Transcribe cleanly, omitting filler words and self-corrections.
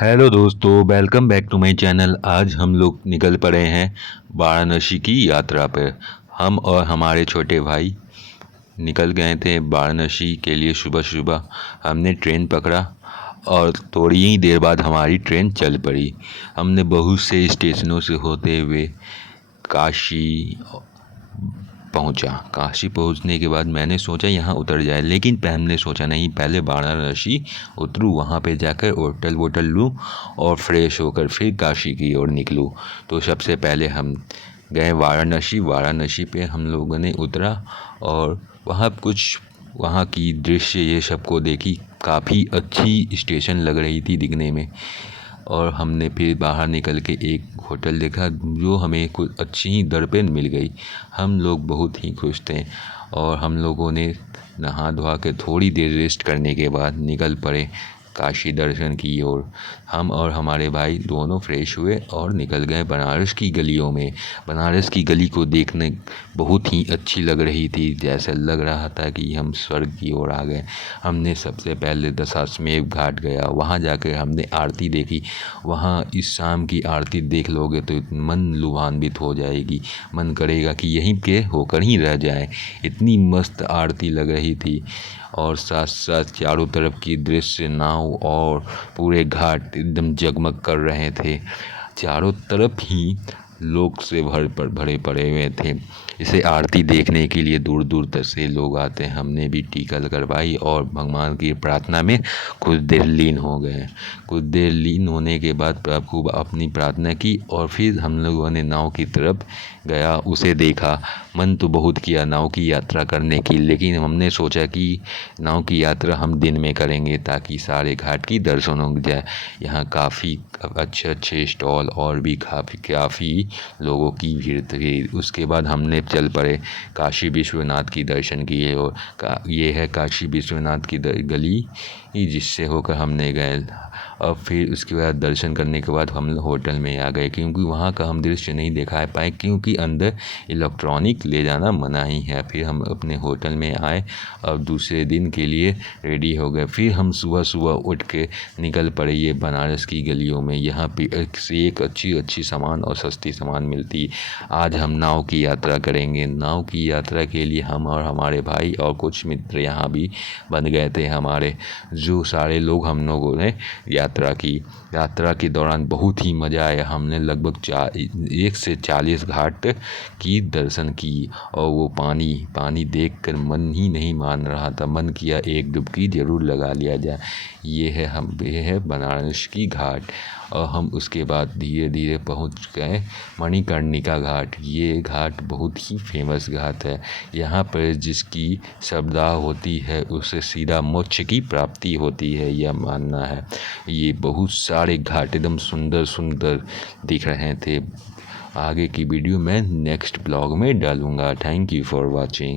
Hello दोस्तों, welcome back to my channel. आज हम लोग निकल पड़े हैं वाराणसी की यात्रा पर। हम और हमारे छोटे भाई निकल गए थे वाराणसी के लिए। सुबह सुबह हमने ट्रेन पकड़ा और थोड़ी ही देर बाद हमारी ट्रेन चल पड़ी। हमने बहुत से स्टेशनों से होते हुए काशी पहुंचा। काशी पहुंचने के बाद मैंने सोचा यहाँ उतर जाए, लेकिन हमने सोचा नहीं, पहले वाराणसी उतरूँ, वहाँ पे जाकर होटल वोटल लूँ और फ्रेश होकर फिर काशी की ओर निकलूँ। तो सबसे पहले हम गए वाराणसी। वाराणसी पे हम लोगों ने उतरा और वहाँ की दृश्य ये सबको देखी। काफ़ी अच्छी स्टेशन लग रही थी दिखने में। और हमने फिर बाहर निकल के एक होटल देखा जो हमें कुछ अच्छी ही दर पे मिल गई। हम लोग बहुत ही खुश थे और हम लोगों ने नहा धोआ के थोड़ी देर रेस्ट करने के बाद निकल पड़े काशी दर्शन की ओर। हम और हमारे भाई दोनों फ्रेश हुए और निकल गए बनारस की गलियों में। बनारस की गली को देखने बहुत ही अच्छी लग रही थी, जैसे लग रहा था कि हम स्वर्ग की ओर आ गए। हमने सबसे पहले दशाश्वमेध घाट गया, वहाँ जाकर हमने आरती देखी। वहाँ इस शाम की आरती देख लोगे तो मन लुभान्वित हो जाएगी, मन करेगा कि यहीं के होकर ही रह जाए। इतनी मस्त आरती लग रही थी और साथ साथ चारों तरफ की दृश्य, नाव और पूरे घाट एकदम जगमग कर रहे थे। चारों तरफ ही लोग से भरे पड़े हुए थे। इसे आरती देखने के लिए दूर दूर तक से लोग आते हैं। हमने भी टीका लगवाई और भगवान की प्रार्थना में कुछ देर लीन हो गए। कुछ देर लीन होने के बाद खूब अपनी प्रार्थना की और फिर हम लोगों ने नाव की तरफ गया, उसे देखा। मन तो बहुत किया नाव की यात्रा करने की, लेकिन हमने सोचा कि नाव की यात्रा हम दिन में करेंगे ताकि सारे घाट की दर्शन हो जाए। यहाँ काफ़ी अच्छे अच्छे स्टॉल और भी काफ़ी लोगों की भीड़ थी। उसके बाद हमने चल पड़े काशी विश्वनाथ की दर्शन किए और ये है काशी विश्वनाथ की गली जिससे होकर हमने गए। और फिर उसके बाद दर्शन करने के बाद हम होटल में आ गए, क्योंकि वहाँ का हम दृश्य नहीं दिखा पाए क्योंकि अंदर इलेक्ट्रॉनिक ले जाना मना ही है। फिर हम अपने होटल में आए और दूसरे दिन के लिए रेडी हो गए। फिर हम सुबह सुबह उठ के निकल पड़े ये बनारस की गलियों में। यहाँ पे एक से एक अच्छी अच्छी सामान और सस्ती सामान मिलती। आज हम नाव की यात्रा करेंगे। नाव की यात्रा के लिए हम और हमारे भाई और कुछ मित्र यहाँ भी बन गए थे हमारे। जो सारे लोग हम लोगों ने यात्रा के दौरान बहुत ही मज़ा आया। हमने लगभग 1 से 40 घाट की दर्शन की और वो पानी देखकर मन ही नहीं मान रहा था। मन किया एक डुबकी ज़रूर लगा लिया जाए। ये है बनारस की घाट। और हम उसके बाद धीरे धीरे पहुंच गए मणिकर्णिका घाट। ये घाट बहुत ही फेमस घाट है। यहाँ पर जिसकी श्रद्धा होती है उसे सीधा मोक्ष की प्राप्ति होती है, यह मानना है। ये बहुत सारे घाट एकदम सुंदर सुंदर दिख रहे थे। आगे की वीडियो मैं नेक्स्ट ब्लॉग में डालूँगा। Thank you for watching.